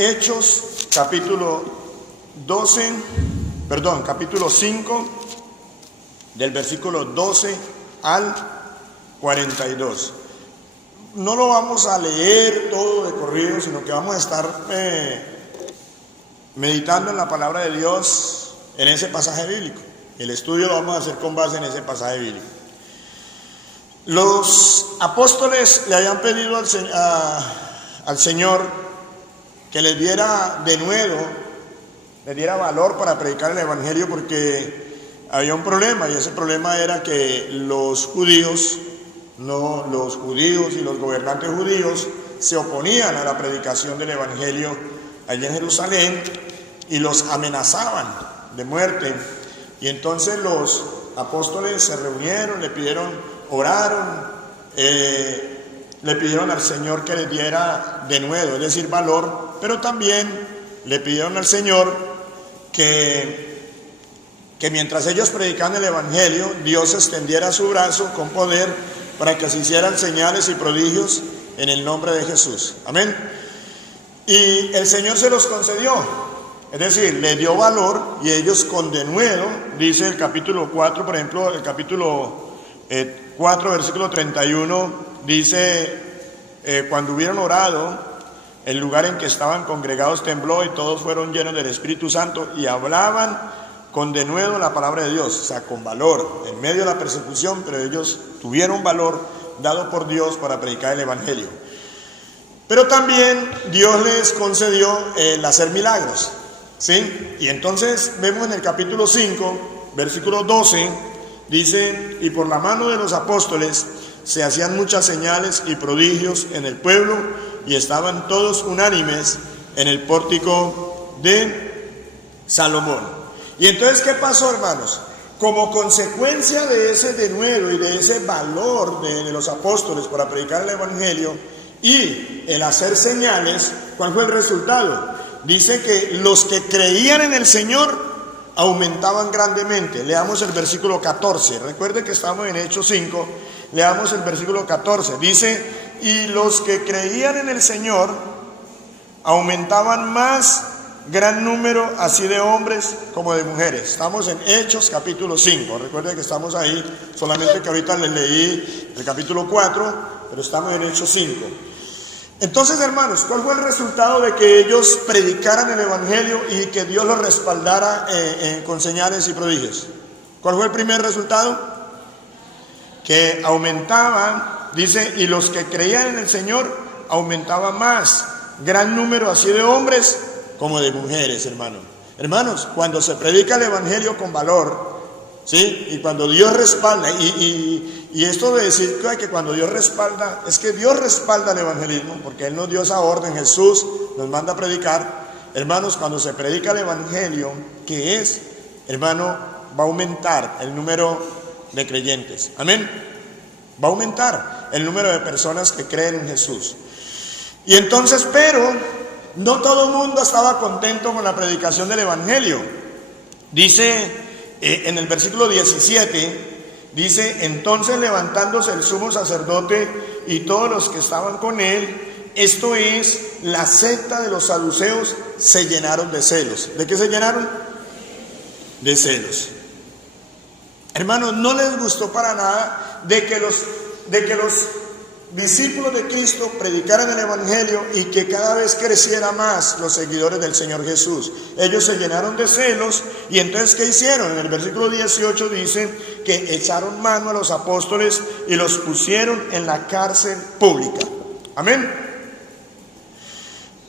Hechos, capítulo 5, del versículo 12 al 42. No lo vamos a leer todo de corrido, sino que vamos a estar meditando en la palabra de Dios en ese pasaje bíblico. El estudio lo vamos a hacer con base en ese pasaje bíblico. Los apóstoles le habían pedido al Señor que les diera de nuevo, les diera valor para predicar el evangelio, porque había un problema, y ese problema era que los judíos y los gobernantes judíos se oponían a la predicación del evangelio allí en Jerusalén y los amenazaban de muerte. Y entonces los apóstoles se reunieron, oraron, le pidieron al Señor que les diera de nuevo, es decir, valor, pero también le pidieron al Señor que mientras ellos predicaban el evangelio, Dios extendiera su brazo con poder para que se hicieran señales y prodigios en el nombre de Jesús. Amén. Y el Señor se los concedió, es decir, le dio valor, y ellos con denuedo, dice el capítulo 4, por ejemplo, el capítulo 4, versículo 31, dice, cuando hubieron orado, el lugar en que estaban congregados tembló y todos fueron llenos del Espíritu Santo y hablaban con denuedo la palabra de Dios, o sea, con valor, en medio de la persecución, pero ellos tuvieron valor dado por Dios para predicar el evangelio. Pero también Dios les concedió el hacer milagros, ¿sí? Y entonces vemos en el capítulo 5, versículo 12, dice, y por la mano de los apóstoles se hacían muchas señales y prodigios en el pueblo, y estaban todos unánimes en el pórtico de Salomón. Y entonces, ¿qué pasó, hermanos? Como consecuencia de ese denuedo y de ese valor de los apóstoles para predicar el evangelio y el hacer señales, ¿cuál fue el resultado? Dice que los que creían en el Señor aumentaban grandemente. Leamos el versículo 14. Recuerde que estamos en Hechos 5. Leamos el versículo 14. Dice, y los que creían en el Señor aumentaban más gran número, así de hombres como de mujeres. Estamos en Hechos capítulo 5. Recuerden que estamos ahí, solamente que ahorita les leí el capítulo 4, pero estamos en Hechos 5. Entonces, hermanos, ¿cuál fue el resultado de que ellos predicaran el evangelio y que Dios los respaldara con señales y prodigios? ¿Cuál fue el primer resultado? Que aumentaban, dice, y los que creían en el Señor aumentaban más, gran número así de hombres como de mujeres, hermanos. Hermanos, cuando se predica el evangelio con valor, ¿sí? Y cuando Dios respalda, y esto de decir que cuando Dios respalda, es que Dios respalda el evangelismo, porque Él nos dio esa orden, Jesús nos manda a predicar. Hermanos, cuando se predica el evangelio, ¿qué es? Hermano, va a aumentar el número de creyentes. Amén. Va a aumentar el número de personas que creen en Jesús. Y entonces, pero no todo el mundo estaba contento con la predicación del evangelio. Dice en el versículo 17, dice, entonces levantándose el sumo sacerdote y todos los que estaban con él, esto es, la secta de los saduceos, se llenaron de celos. ¿De qué se llenaron? De celos. Hermanos, no les gustó para nada de que los discípulos de Cristo predicaran el evangelio y que cada vez creciera más los seguidores del Señor Jesús. Ellos se llenaron de celos, y entonces, ¿qué hicieron? En el versículo 18 dice que echaron mano a los apóstoles y los pusieron en la cárcel pública. Amén.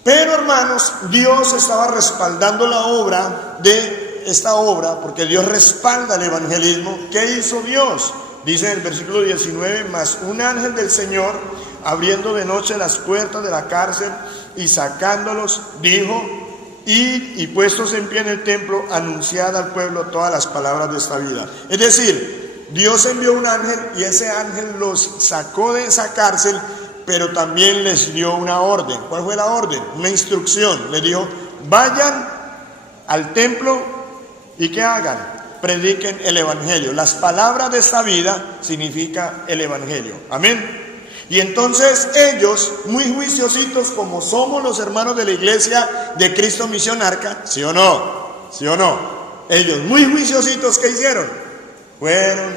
Pero, hermanos, Dios estaba respaldando la obra de esta obra, porque Dios respalda el evangelismo. ¿Qué hizo Dios? Dice en el versículo 19, mas un ángel del Señor, abriendo de noche las puertas de la cárcel y sacándolos, dijo, id y puestos en pie en el templo, anunciad al pueblo todas las palabras de esta vida. Es decir, Dios envió un ángel y ese ángel los sacó de esa cárcel, pero también les dio una orden. ¿Cuál fue la orden? Una instrucción. Les dijo, vayan al templo y ¿qué hagan? Prediquen el evangelio. Las palabras de esta vida significa el evangelio. Amén. Y entonces ellos, muy juiciositos como somos los hermanos de la iglesia de Cristo Misión Arca, ¿sí o no? ¿Sí o no? Ellos muy juiciositos, ¿qué hicieron? Fueron,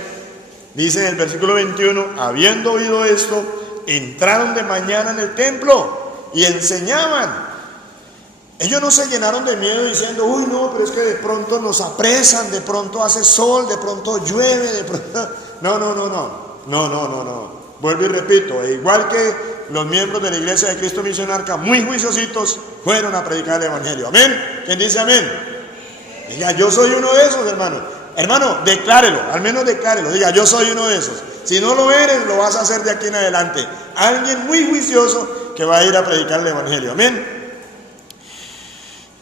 dice en el versículo 21, habiendo oído esto, entraron de mañana en el templo y enseñaban. Ellos no se llenaron de miedo diciendo, uy no, pero es que de pronto nos apresan, de pronto hace sol, de pronto llueve, de pronto... No. Vuelvo y repito, igual que los miembros de la iglesia de Cristo Misión Arca, muy juiciositos, fueron a predicar el evangelio. ¿Amén? ¿Quién dice amén? Diga, yo soy uno de esos, hermano. Hermano, declárelo, al menos declárelo. Diga, yo soy uno de esos. Si no lo eres, lo vas a hacer de aquí en adelante. Alguien muy juicioso que va a ir a predicar el evangelio. Amén.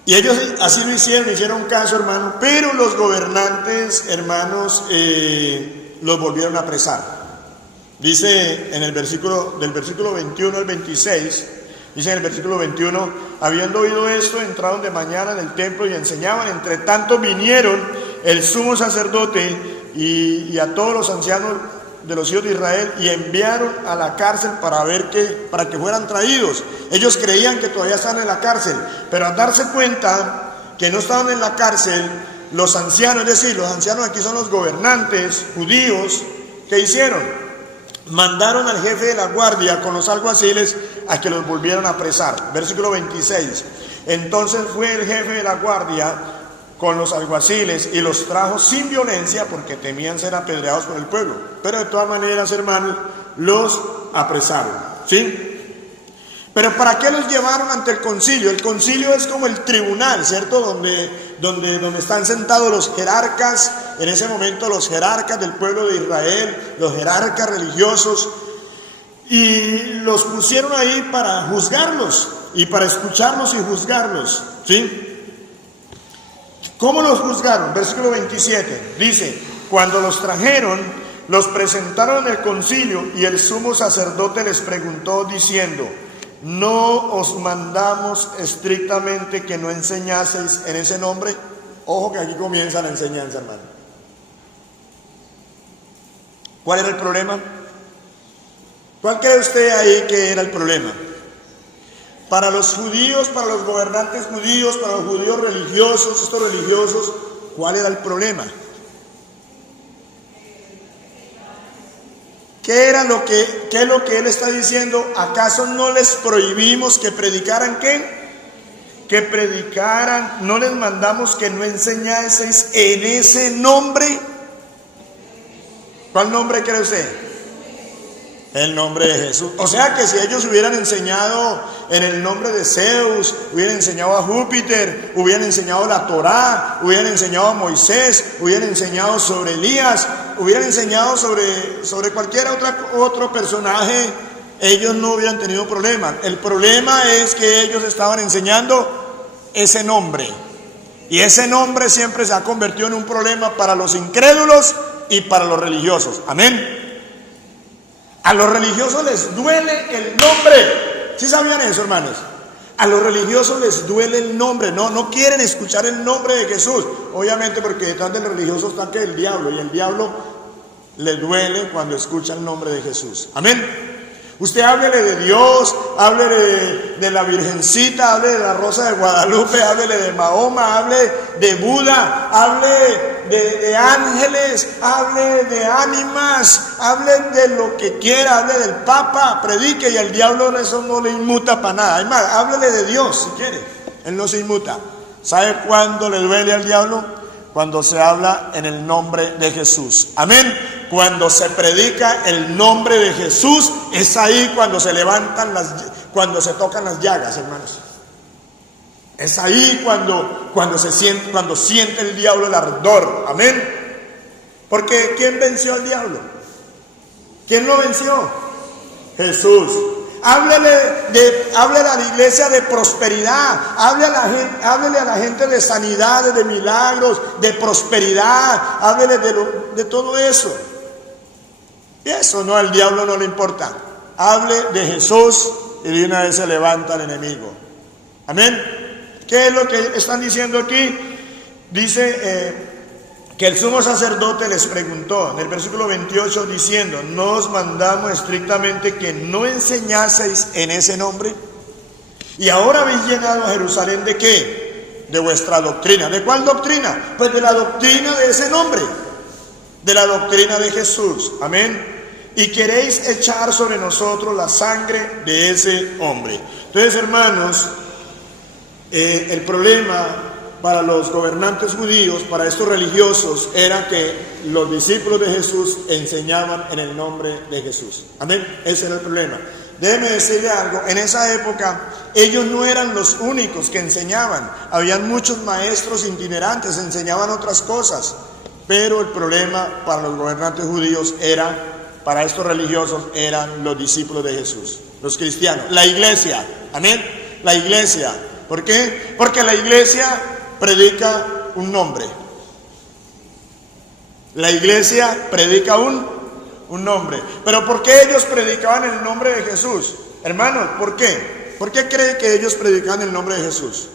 Y ellos así lo hicieron caso, hermano. Pero los gobernantes, hermanos, los volvieron a apresar. Dice en el versículo, del versículo 21 al 26, dice en el versículo 21, habiendo oído esto, entraron de mañana en el templo y enseñaban. Entre tanto vinieron el sumo sacerdote y a todos los ancianos de los hijos de Israel y enviaron a la cárcel para que fueran traídos. Ellos creían que todavía estaban en la cárcel, pero al darse cuenta que no estaban en la cárcel, los ancianos, es decir, los ancianos aquí son los gobernantes judíos, ¿qué hicieron? Mandaron al jefe de la guardia con los alguaciles a que los volvieran a apresar. Versículo 26. Entonces fue el jefe de la guardia con los alguaciles y los trajo sin violencia porque temían ser apedreados por el pueblo. Pero de todas maneras, hermanos, los apresaron. ¿Sí? Pero ¿para qué los llevaron ante el concilio? El concilio es como el tribunal, ¿cierto? Donde están sentados los jerarcas, en ese momento los jerarcas del pueblo de Israel, los jerarcas religiosos, y los pusieron ahí para juzgarlos y para escucharlos y juzgarlos, ¿sí? ¿Cómo los juzgaron? Versículo 27, dice, cuando los trajeron, los presentaron en el concilio y el sumo sacerdote les preguntó diciendo, ¿no os mandamos estrictamente que no enseñaseis en ese nombre? Ojo que aquí comienza la enseñanza, hermano. ¿Cuál era el problema? ¿Cuál cree usted ahí que era el problema? Para los judíos, para los gobernantes judíos, para los judíos religiosos, estos religiosos, ¿cuál era el problema? ¿Qué es lo que él está diciendo? ¿Acaso no les prohibimos que predicaran qué? Que predicaran, no les mandamos que no enseñaseis en ese nombre. ¿Cuál nombre cree usted? El nombre de Jesús. O sea que si ellos hubieran enseñado en el nombre de Zeus, hubieran enseñado a Júpiter, hubieran enseñado la Torá, hubieran enseñado a Moisés, hubieran enseñado sobre Elías, hubieran enseñado sobre cualquier otro personaje, ellos no hubieran tenido problema. El problema es que ellos estaban enseñando ese nombre. Y ese nombre siempre se ha convertido en un problema para los incrédulos y para los religiosos. Amén. A los religiosos les duele el nombre. ¿Sí sabían eso, hermanos? A los religiosos les duele el nombre. No quieren escuchar el nombre de Jesús. Obviamente porque detrás del religioso está que el diablo. Y el diablo le duele cuando escucha el nombre de Jesús. Amén. Usted háblele de Dios, háblele de la Virgencita, hable de la Rosa de Guadalupe, háblele de Mahoma, hable de Buda, hable de ángeles, hable de ánimas, hable de lo que quiera, hable del Papa, predique y al diablo eso no le inmuta para nada. Además, háblele de Dios si quiere, él no se inmuta. ¿Sabe cuándo le duele al diablo? Cuando se habla en el nombre de Jesús. Amén. Cuando se predica el nombre de Jesús, es ahí cuando se levantan cuando se tocan las llagas, hermanos. Es ahí cuando siente el diablo el ardor. Amén. Porque ¿quién venció al diablo? ¿Quién lo venció? Jesús. Háblele a la iglesia de prosperidad, háblele a la gente de sanidades, de milagros, de prosperidad, háblele de todo eso. Y eso no, al diablo no le importa. Hable de Jesús y de una vez se levanta el enemigo. Amén. ¿Qué es lo que están diciendo aquí? Dice que el sumo sacerdote les preguntó en el versículo 28 diciendo: ¿no os mandamos estrictamente que no enseñaseis en ese nombre? Y ahora habéis llenado a Jerusalén ¿de qué? De vuestra doctrina. ¿De cuál doctrina? Pues de la doctrina de ese nombre, de la doctrina de Jesús. Amén. Y queréis echar sobre nosotros la sangre de ese hombre. Entonces, hermanos, el problema para los gobernantes judíos, para estos religiosos, era que los discípulos de Jesús enseñaban en el nombre de Jesús. Amén. Ese era el problema. Déjeme decirle algo, en esa época ellos no eran los únicos que enseñaban. Habían muchos maestros itinerantes, enseñaban otras cosas. Pero el problema para los gobernantes judíos era, para estos religiosos, eran los discípulos de Jesús, los cristianos, la iglesia. Amén. La iglesia. ¿Por qué? Porque la iglesia predica un nombre. La iglesia predica un nombre. Pero ¿por qué ellos predicaban el nombre de Jesús? Hermanos, ¿por qué? ¿Por qué cree que ellos predicaban el nombre de Jesús?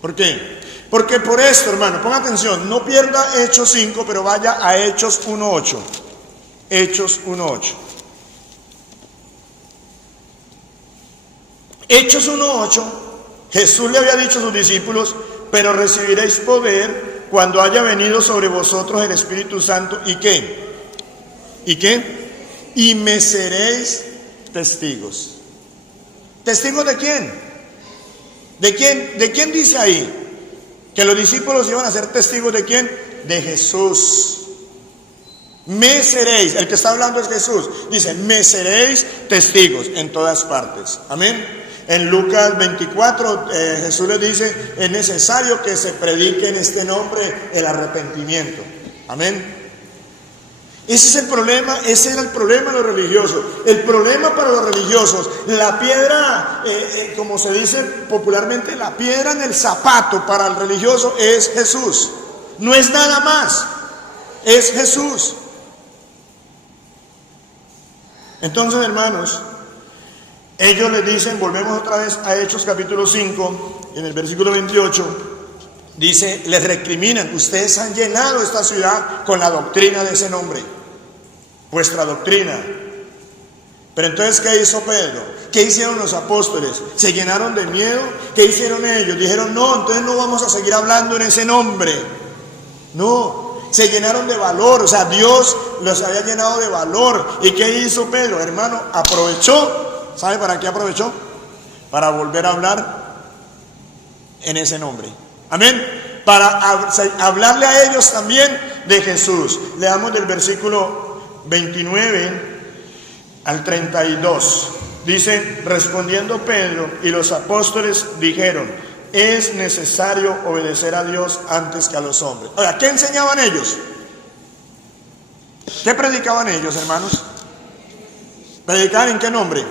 ¿Por qué? Porque por esto, hermano, ponga atención, no pierda Hechos 5, pero vaya a Hechos 1:8. Hechos 1:8. Hechos 1:8, Jesús le había dicho a sus discípulos: pero recibiréis poder cuando haya venido sobre vosotros el Espíritu Santo. ¿Y qué? ¿Y qué? Y me seréis testigos. ¿Testigos de quién? ¿De quién? ¿De quién dice ahí? Que los discípulos iban a ser testigos ¿de quién? De Jesús. Me seréis, el que está hablando es Jesús. Dice: me seréis testigos en todas partes. Amén. En Lucas 24 Jesús les dice: es necesario que se predique en este nombre el arrepentimiento. Amén. Ese es el problema, ese era el problema de los religiosos. El problema para los religiosos, la piedra, como se dice popularmente, la piedra en el zapato para el religioso es Jesús. No es nada más, es Jesús. Entonces, hermanos, ellos les dicen, volvemos otra vez a Hechos capítulo 5, en el versículo 28, dice, les recriminan: ustedes han llenado esta ciudad con la doctrina de ese nombre, vuestra doctrina. Pero entonces, ¿qué hizo Pedro? ¿Qué hicieron los apóstoles? ¿Se llenaron de miedo? ¿Qué hicieron ellos? Dijeron: no, entonces no vamos a seguir hablando en ese nombre. No, se llenaron de valor, o sea, Dios los había llenado de valor. ¿Y qué hizo Pedro? Hermano, aprovechó. ¿Sabe para qué aprovechó? Para volver a hablar en ese nombre. Amén. Para hablarle a ellos también de Jesús. Leamos del versículo 29 al 32. Dice: respondiendo Pedro y los apóstoles dijeron: es necesario obedecer a Dios antes que a los hombres. Ahora, ¿qué enseñaban ellos? ¿Qué predicaban ellos, hermanos? ¿Predicaban en qué nombre?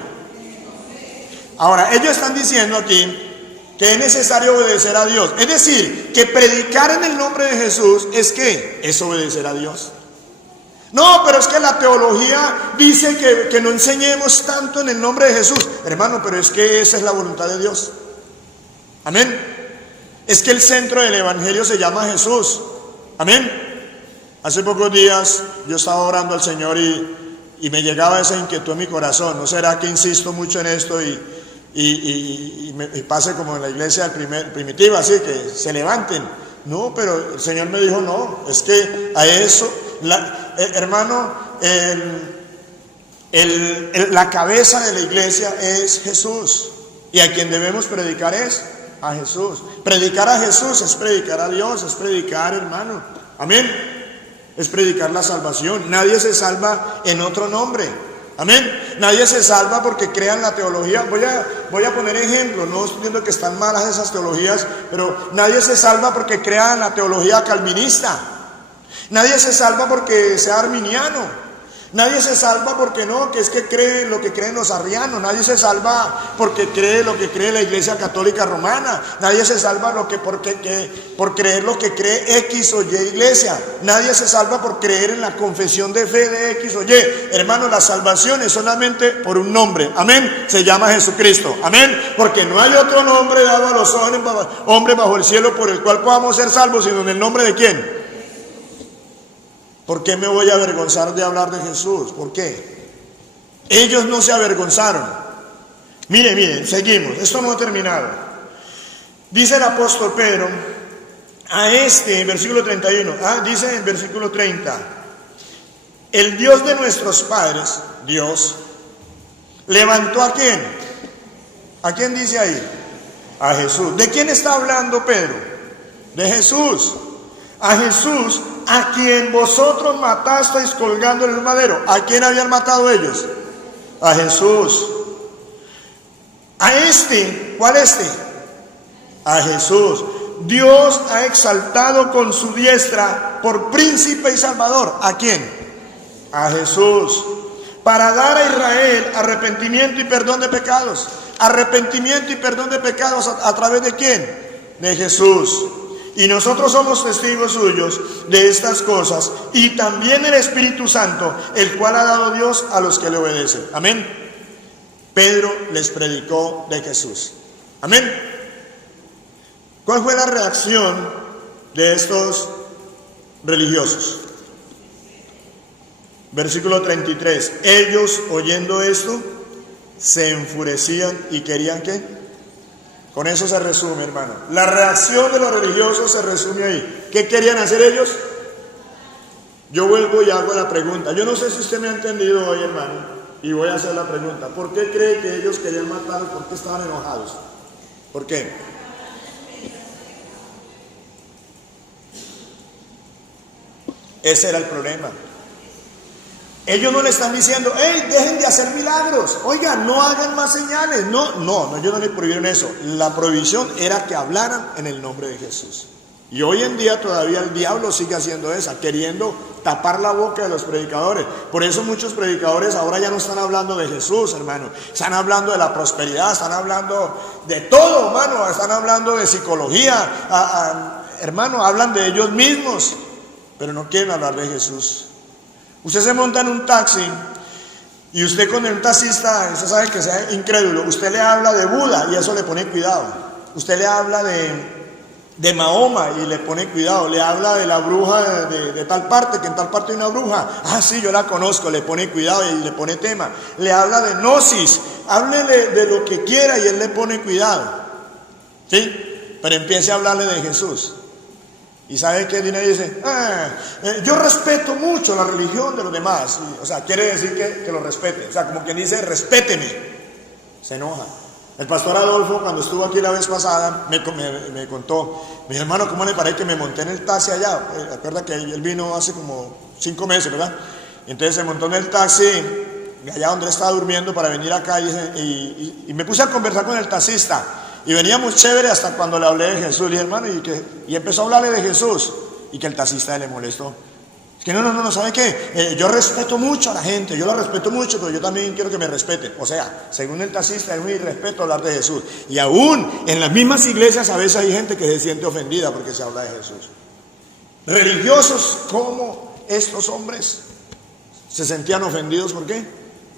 Ahora, ellos están diciendo aquí que es necesario obedecer a Dios. Es decir, que predicar en el nombre de Jesús es ¿qué? Es obedecer a Dios. No, pero es que la teología dice que no enseñemos tanto en el nombre de Jesús. Hermano, pero es que esa es la voluntad de Dios. Amén. Es que el centro del evangelio se llama Jesús. Amén. Hace pocos días yo estaba orando al Señor y me llegaba esa inquietud en mi corazón. ¿No será que insisto mucho en esto y pase como en la iglesia primitiva, así que se levanten? No, pero el Señor me dijo: no, es que a eso, hermano, la cabeza de la iglesia es Jesús, y a quien debemos predicar es a Jesús. Predicar a Jesús es predicar a Dios, es predicar, hermano. Amén. Es predicar la salvación. Nadie se salva en otro nombre. Amén. Nadie se salva porque crean la teología. Voy a poner ejemplos. No estoy diciendo que están malas esas teologías, pero nadie se salva porque crean la teología calvinista. Nadie se salva porque sea arminiano. Nadie se salva porque no, que es que cree lo que creen los arrianos. Nadie se salva porque cree lo que cree la Iglesia Católica Romana. Nadie se salva por creer lo que cree X o Y iglesia. Nadie se salva por creer en la confesión de fe de X o Y. Hermano, la salvación es solamente por un nombre. Amén. Se llama Jesucristo. Amén. Porque no hay otro nombre dado a los hombres bajo el cielo por el cual podamos ser salvos, sino en el nombre de ¿quién? ¿Por qué me voy a avergonzar de hablar de Jesús? ¿Por qué? Ellos no se avergonzaron. Mire, seguimos. Esto no ha terminado. Dice el apóstol Pedro a en versículo 31, dice en versículo 30, el Dios de nuestros padres, Dios, levantó ¿a quién? ¿A quién dice ahí? A Jesús. ¿De quién está hablando Pedro? De Jesús. A Jesús, a quien vosotros matasteis colgando en el madero. ¿A quién habían matado ellos? A Jesús. A ¿cuál a Jesús. Dios ha exaltado con su diestra por príncipe y salvador. ¿A quién? A Jesús. Para dar a Israel arrepentimiento y perdón de pecados. Arrepentimiento y perdón de pecados a través de quién? De Jesús. Y nosotros somos testigos suyos de estas cosas, y también el Espíritu Santo, el cual ha dado Dios a los que le obedecen. Amén. Pedro les predicó de Jesús. Amén. ¿Cuál fue la reacción de estos religiosos? Versículo 33. Ellos, oyendo esto, se enfurecían y querían ¿qué? Con eso se resume, hermano. La reacción de los religiosos se resume ahí. ¿Qué querían hacer ellos? Yo vuelvo y hago la pregunta. Yo no sé si usted me ha entendido hoy, hermano, y voy a hacer la pregunta. ¿Por qué cree que ellos querían matarlo? ¿Por qué estaban enojados? ¿Por qué? Ese era el problema. Ellos no le están diciendo, hey, dejen de hacer milagros, oigan, no hagan más señales. No, ellos no le prohibieron eso. La prohibición era que hablaran en el nombre de Jesús. Y hoy en día todavía el diablo sigue haciendo eso, queriendo tapar la boca de los predicadores. Por eso muchos predicadores ahora ya no están hablando de Jesús, hermano. Están hablando de la prosperidad, están hablando de todo, hermano. Están hablando de psicología, hermano, hablan de ellos mismos, pero no quieren hablar de Jesús. Usted se monta en un taxi y usted con el taxista, usted sabe que sea incrédulo, usted le habla de Buda y eso le pone cuidado. Usted le habla de Mahoma y le pone cuidado. Le habla de la bruja de tal parte, que en tal parte hay una bruja. Sí, yo la conozco, le pone cuidado y le pone tema. Le habla de gnosis, háblele de lo que quiera y él le pone cuidado. ¿Sí? Pero empiece a hablarle de Jesús. Y sabe que viene y dice, yo respeto mucho la religión de los demás. O sea, quiere decir que lo respete. O sea, como quien dice, respéteme. Se enoja. El pastor Adolfo, cuando estuvo aquí la vez pasada, me contó, mi hermano, ¿cómo le parece que me monté en el taxi allá? Recuerda que él vino hace como 5 meses, ¿verdad? Entonces se montó en el taxi, allá donde él estaba durmiendo, para venir acá, y me puse a conversar con el taxista. Y veníamos chévere hasta cuando le hablé de Jesús. Le dije, hermano, y empezó a hablarle de Jesús. Y que el taxista le molestó. Es que no, ¿sabe qué? Yo respeto mucho a la gente, yo la respeto mucho, pero yo también quiero que me respeten. O sea, según el taxista, es muy irrespeto hablar de Jesús. Y aún en las mismas iglesias a veces hay gente que se siente ofendida porque se habla de Jesús. Religiosos como estos hombres se sentían ofendidos, ¿por qué?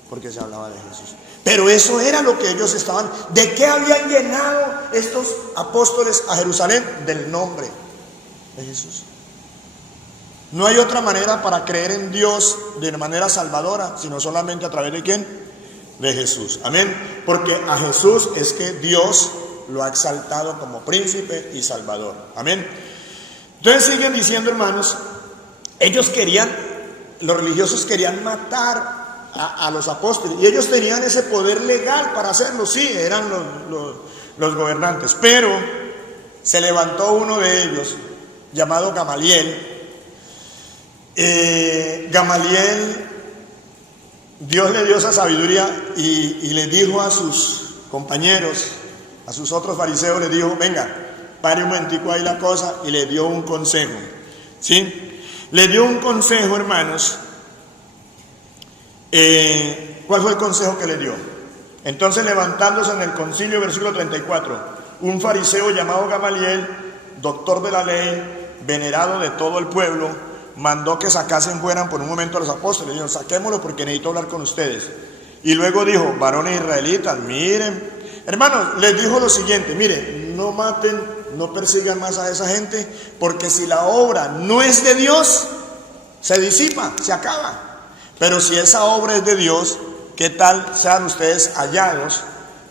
Porque se hablaba de Jesús. Pero eso era lo que ellos estaban. ¿De qué habían llenado estos apóstoles a Jerusalén? Del nombre de Jesús. No hay otra manera para creer en Dios de manera salvadora, sino solamente a través de ¿quién? De Jesús. Amén. Porque a Jesús es que Dios lo ha exaltado como príncipe y salvador. Amén. Entonces siguen diciendo, hermanos, los religiosos querían matar a los apóstoles, y ellos tenían ese poder legal para hacerlo. Sí, eran los gobernantes, pero se levantó uno de ellos llamado Gamaliel. Gamaliel, Dios le dio esa sabiduría y le dijo a sus compañeros, a sus otros fariseos, le dijo, venga, pare un momentico ahí la cosa, y le dio un consejo. ¿Sí? Le dio un consejo, hermanos. ¿Cuál fue el consejo que le dio? Entonces, levantándose en el concilio, versículo 34, un fariseo llamado Gamaliel, doctor de la ley, venerado de todo el pueblo, mandó que sacasen fuera por un momento a los apóstoles. Dijo, saquémoslo porque necesito hablar con ustedes. Y luego dijo, varones israelitas, miren, hermanos, les dijo lo siguiente, miren, no maten, no persigan más a esa gente, porque si la obra no es de Dios, se disipa, se acaba. Pero si esa obra es de Dios, ¿qué tal sean ustedes hallados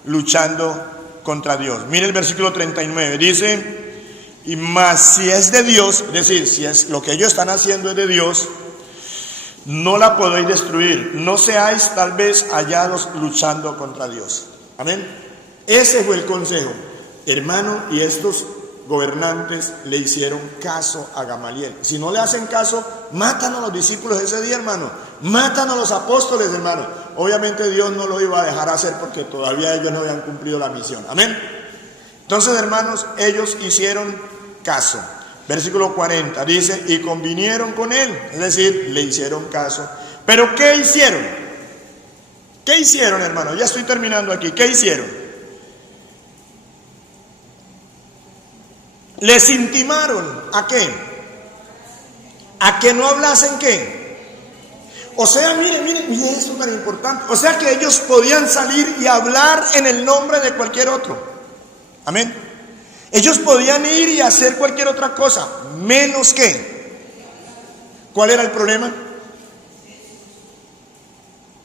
luchando contra Dios? Mire el versículo 39, dice: y más si es de Dios, es decir, si es lo que ellos están haciendo es de Dios, no la podéis destruir, no seáis tal vez hallados luchando contra Dios. Amén. Ese fue el consejo, hermano, y estos gobernantes le hicieron caso a Gamaliel. Si no le hacen caso, matan a los discípulos ese día, hermano, matan a los apóstoles, hermano. Obviamente Dios no lo iba a dejar hacer porque todavía ellos no habían cumplido la misión. Amén. Entonces, hermanos, ellos hicieron caso. Versículo 40 dice: y convinieron con él, es decir, le hicieron caso. Pero ¿qué hicieron? ¿Qué hicieron, hermano? Ya estoy terminando aquí. ¿Qué hicieron? Les intimaron, ¿a qué? A que no hablasen, ¿qué? O sea, mire, esto es tan importante. O sea que ellos podían salir y hablar en el nombre de cualquier otro. Amén. Ellos podían ir y hacer cualquier otra cosa, menos que. ¿Cuál era el problema?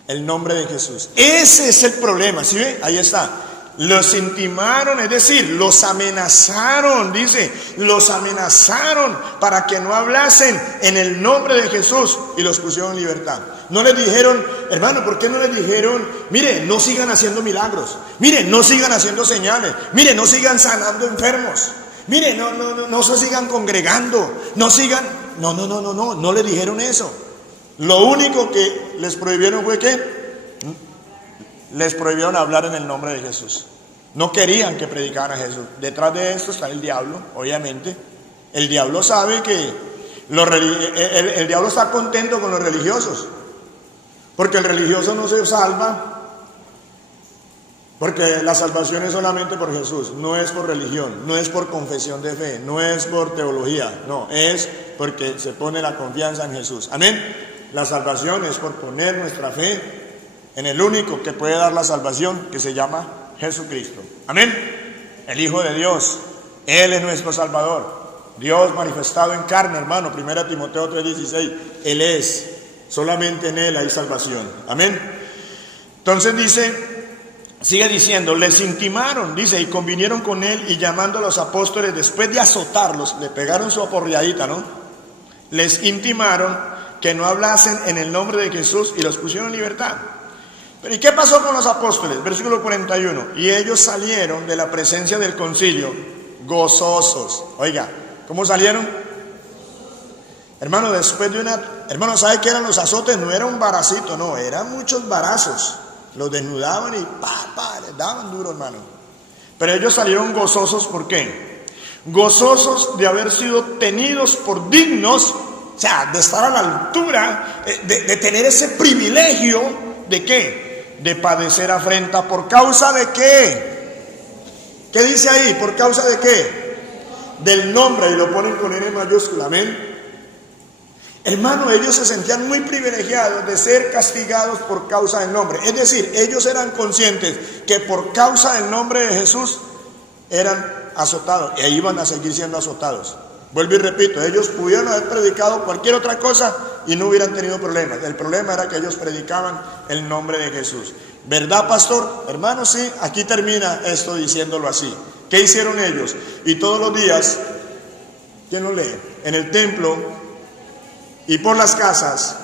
El nombre de Jesús. Ese es el problema, ¿sí ve? Ahí está. Los intimaron, es decir, los amenazaron, dice, los amenazaron para que no hablasen en el nombre de Jesús y los pusieron en libertad. No les dijeron, hermano, ¿por qué no les dijeron, mire, no sigan haciendo milagros, mire, no sigan haciendo señales, mire, no sigan sanando enfermos, mire, no se sigan congregando, no sigan, no le dijeron eso. Lo único que les prohibieron fue que les prohibieron hablar en el nombre de Jesús. No querían que predicaran a Jesús. Detrás de esto está el diablo, obviamente. El diablo sabe que el diablo está contento con los religiosos, porque el religioso no se salva, porque la salvación es solamente por Jesús, no es por religión, no es por confesión de fe, no es por teología, no, es porque se pone la confianza en Jesús. Amén. La salvación es por poner nuestra fe en el único que puede dar la salvación, que se llama Jesucristo. Amén. El Hijo de Dios. Él es nuestro Salvador. Dios manifestado en carne, hermano. 1 Timoteo 3:16. Él es. Solamente en Él hay salvación. Amén. Entonces dice, sigue diciendo, les intimaron, dice, y convinieron con Él, y llamando a los apóstoles, después de azotarlos, le pegaron su aporreadita, ¿no? Les intimaron que no hablasen en el nombre de Jesús y los pusieron en libertad. Pero ¿y qué pasó con los apóstoles? Versículo 41. Y ellos salieron de la presencia del concilio gozosos. Oiga, ¿cómo salieron? Hermano, después de hermano, ¿sabe qué eran los azotes? No era un varacito, no, eran muchos varazos. Los desnudaban y les daban duro, hermano. Pero ellos salieron gozosos, ¿por qué? Gozosos de haber sido tenidos por dignos, o sea, de estar a la altura, de tener ese privilegio, ¿de qué? De padecer afrenta. ¿Por causa de qué? ¿Qué dice ahí? ¿Por causa de qué? Del nombre, y lo ponen con N mayúscula. Amén. Hermano, ellos se sentían muy privilegiados de ser castigados por causa del nombre. Es decir, ellos eran conscientes que por causa del nombre de Jesús eran azotados e iban a seguir siendo azotados. Vuelvo y repito, ellos pudieron haber predicado cualquier otra cosa y no hubieran tenido problemas. El problema era que ellos predicaban el nombre de Jesús. ¿Verdad, pastor? Hermano, sí, aquí termina esto diciéndolo así. ¿Qué hicieron ellos? Y todos los días, ¿quién lo lee? En el templo y por las casas,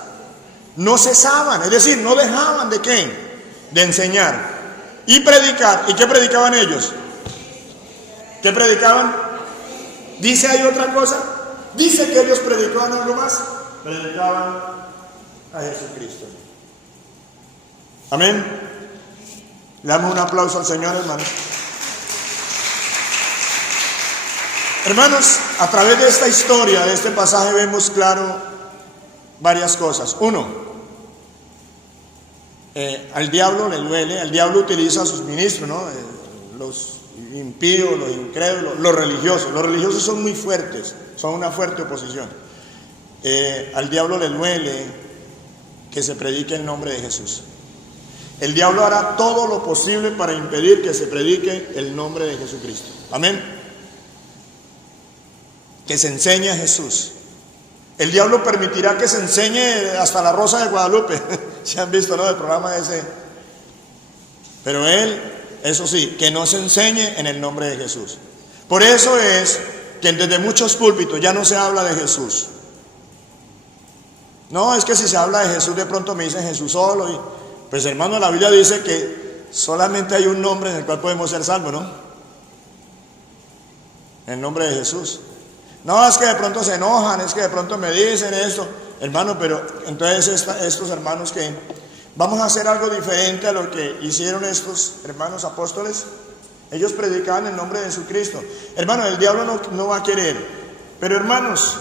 no cesaban, es decir, no dejaban de ¿qué? De enseñar y predicar. ¿Y qué predicaban ellos? ¿Qué predicaban? ¿Dice ahí otra cosa? ¿Dice que ellos predicaban algo más? Predicaban a Jesucristo. Amén. Le damos un aplauso al Señor, hermanos. Hermanos, a través de esta historia, de este pasaje, vemos claro varias cosas. Uno, al diablo le duele, el diablo utiliza a sus ministros, ¿no? Los impíos, los incrédulos, los religiosos. Los religiosos son muy fuertes, son una fuerte oposición. Al diablo le duele que se predique el nombre de Jesús. El diablo hará todo lo posible para impedir que se predique el nombre de Jesucristo. Amén. Que se enseñe a Jesús. El diablo permitirá que se enseñe hasta la Rosa de Guadalupe. Se han visto, ¿no?, el programa ese. Pero él, eso sí, que no se enseñe en el nombre de Jesús. Por eso es que desde muchos púlpitos ya no se habla de Jesús. No, es que si se habla de Jesús, de pronto me dicen Jesús solo. Y, pues hermano, la Biblia dice que solamente hay un nombre en el cual podemos ser salvos, ¿no? El nombre de Jesús. No, es que de pronto se enojan, es que de pronto me dicen esto. Hermano, pero entonces estos hermanos que vamos a hacer algo diferente a lo que hicieron estos hermanos apóstoles. Ellos predicaban el nombre de Jesucristo. Hermano, el diablo no va a querer. Pero hermanos,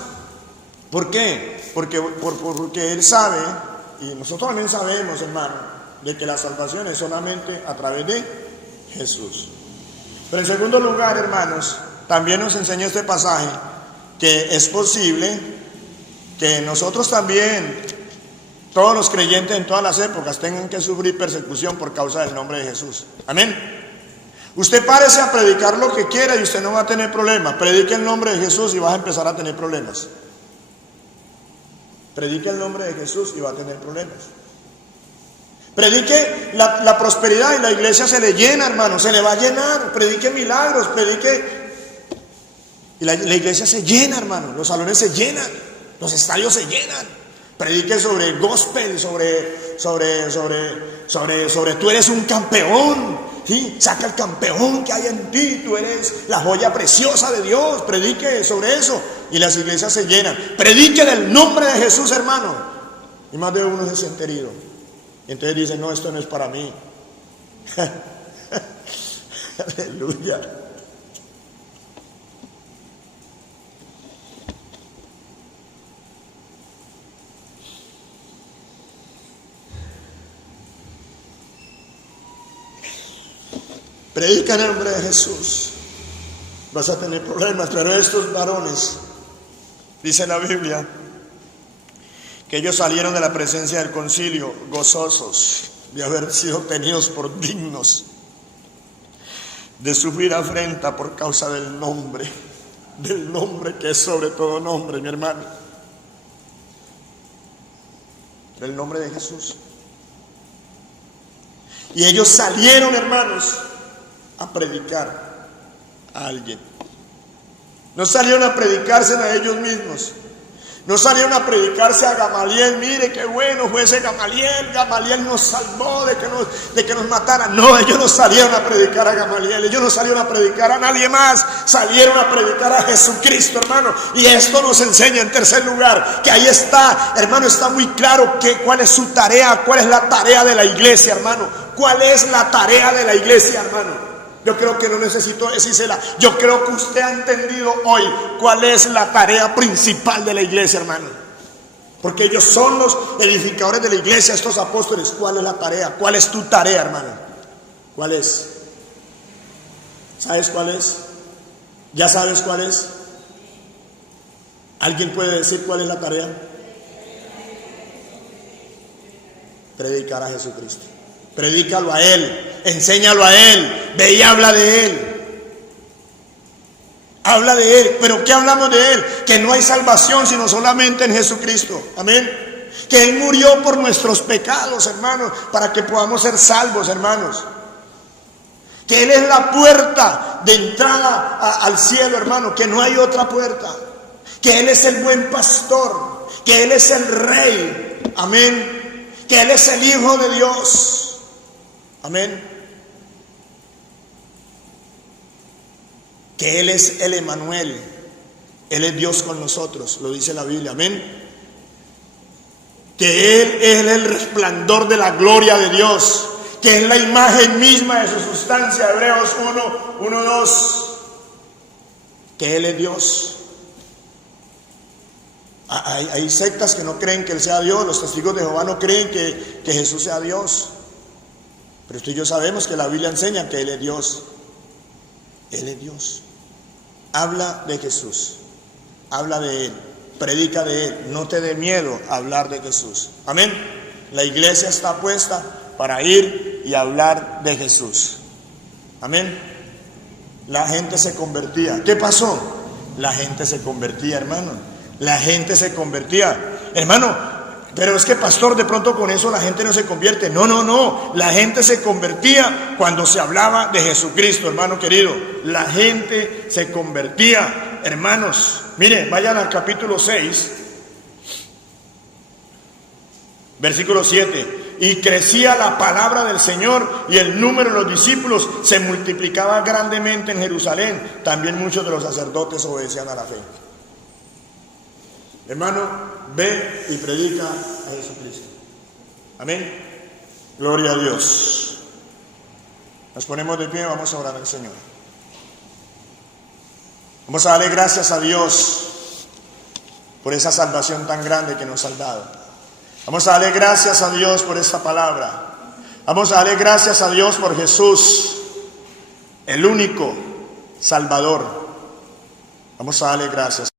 ¿por qué? Porque él sabe, y nosotros también sabemos, hermano, de que la salvación es solamente a través de Jesús. Pero en segundo lugar, hermanos, también nos enseña este pasaje que es posible que nosotros también, todos los creyentes en todas las épocas, tengan que sufrir persecución por causa del nombre de Jesús. Amén. Usted párese a predicar lo que quiera y usted no va a tener problemas. Predique el nombre de Jesús y vas a empezar a tener problemas. Predique el nombre de Jesús y va a tener problemas. Predique la prosperidad y la iglesia se le llena, hermano, se le va a llenar. Predique milagros, predique. Y la iglesia se llena, hermano. Los salones se llenan, los estadios se llenan. Predique sobre gospel, sobre tú eres un campeón. ¿Sí? Saca el campeón que hay en ti, tú eres la joya preciosa de Dios. Predique sobre eso y las iglesias se llenan. Predique el nombre de Jesús, hermano. Y más de uno se siente herido. Y entonces dicen, no, esto no es para mí. Aleluya. Predica en el nombre de Jesús. Vas a tener problemas, pero estos varones, dice la Biblia, que ellos salieron de la presencia del concilio gozosos de haber sido tenidos por dignos de sufrir afrenta por causa del nombre que es sobre todo nombre, mi hermano, del nombre de Jesús. Y ellos salieron, hermanos, a predicar a alguien. No salieron a predicarse a ellos mismos. No salieron a predicarse a Gamaliel. Mire qué bueno fue ese Gamaliel. Gamaliel nos salvó de que nos mataran. No, ellos no salieron a predicar a Gamaliel. Ellos no salieron a predicar a nadie más. Salieron a predicar a Jesucristo, hermano. Y esto nos enseña en tercer lugar que ahí está, hermano, está muy claro cuál es su tarea, cuál es la tarea de la iglesia, hermano. ¿Cuál es la tarea de la iglesia, hermano? Yo creo que no necesito decírsela. Yo creo que usted ha entendido hoy cuál es la tarea principal de la iglesia, hermano. Porque ellos son los edificadores de la iglesia, estos apóstoles. ¿Cuál es la tarea? ¿Cuál es tu tarea, hermano? ¿Cuál es? ¿Sabes cuál es? ¿Ya sabes cuál es? ¿Alguien puede decir cuál es la tarea? Predicar a Jesucristo. Predícalo a Él, enséñalo a Él, ve y habla de Él. Habla de Él, pero ¿qué hablamos de Él? Que no hay salvación sino solamente en Jesucristo, amén. Que Él murió por nuestros pecados, hermanos, para que podamos ser salvos, hermanos. Que Él es la puerta de entrada al cielo, hermano, que no hay otra puerta. Que Él es el buen pastor, que Él es el rey, amén. Que Él es el Hijo de Dios. Amén. Que Él es el Emanuel. Él es Dios con nosotros, lo dice la Biblia, amén. Que Él es el resplandor de la gloria de Dios, que es la imagen misma de su sustancia, Hebreos 1:2. Que Él es Dios. Hay sectas que no creen que Él sea Dios, los testigos de Jehová no creen que Jesús sea Dios. Pero usted y yo sabemos que la Biblia enseña que Él es Dios. Él es Dios. Habla de Jesús. Habla de Él. Predica de Él. No te dé miedo hablar de Jesús. Amén. La iglesia está puesta para ir y hablar de Jesús. Amén. La gente se convertía. ¿Qué pasó? La gente se convertía, hermano. La gente se convertía. Hermano, pero es que pastor, de pronto con eso la gente no se convierte. No. La gente se convertía cuando se hablaba de Jesucristo, hermano querido. La gente se convertía, hermanos. Mire, vayan al capítulo 6, versículo 7. Y crecía la palabra del Señor y el número de los discípulos se multiplicaba grandemente en Jerusalén. También muchos de los sacerdotes obedecían a la fe. Hermano, ve y predica a Jesucristo. Amén. Gloria a Dios. Nos ponemos de pie, vamos a orar al Señor. Vamos a darle gracias a Dios por esa salvación tan grande que nos ha dado. Vamos a darle gracias a Dios por esta palabra. Vamos a darle gracias a Dios por Jesús, el único Salvador. Vamos a darle gracias.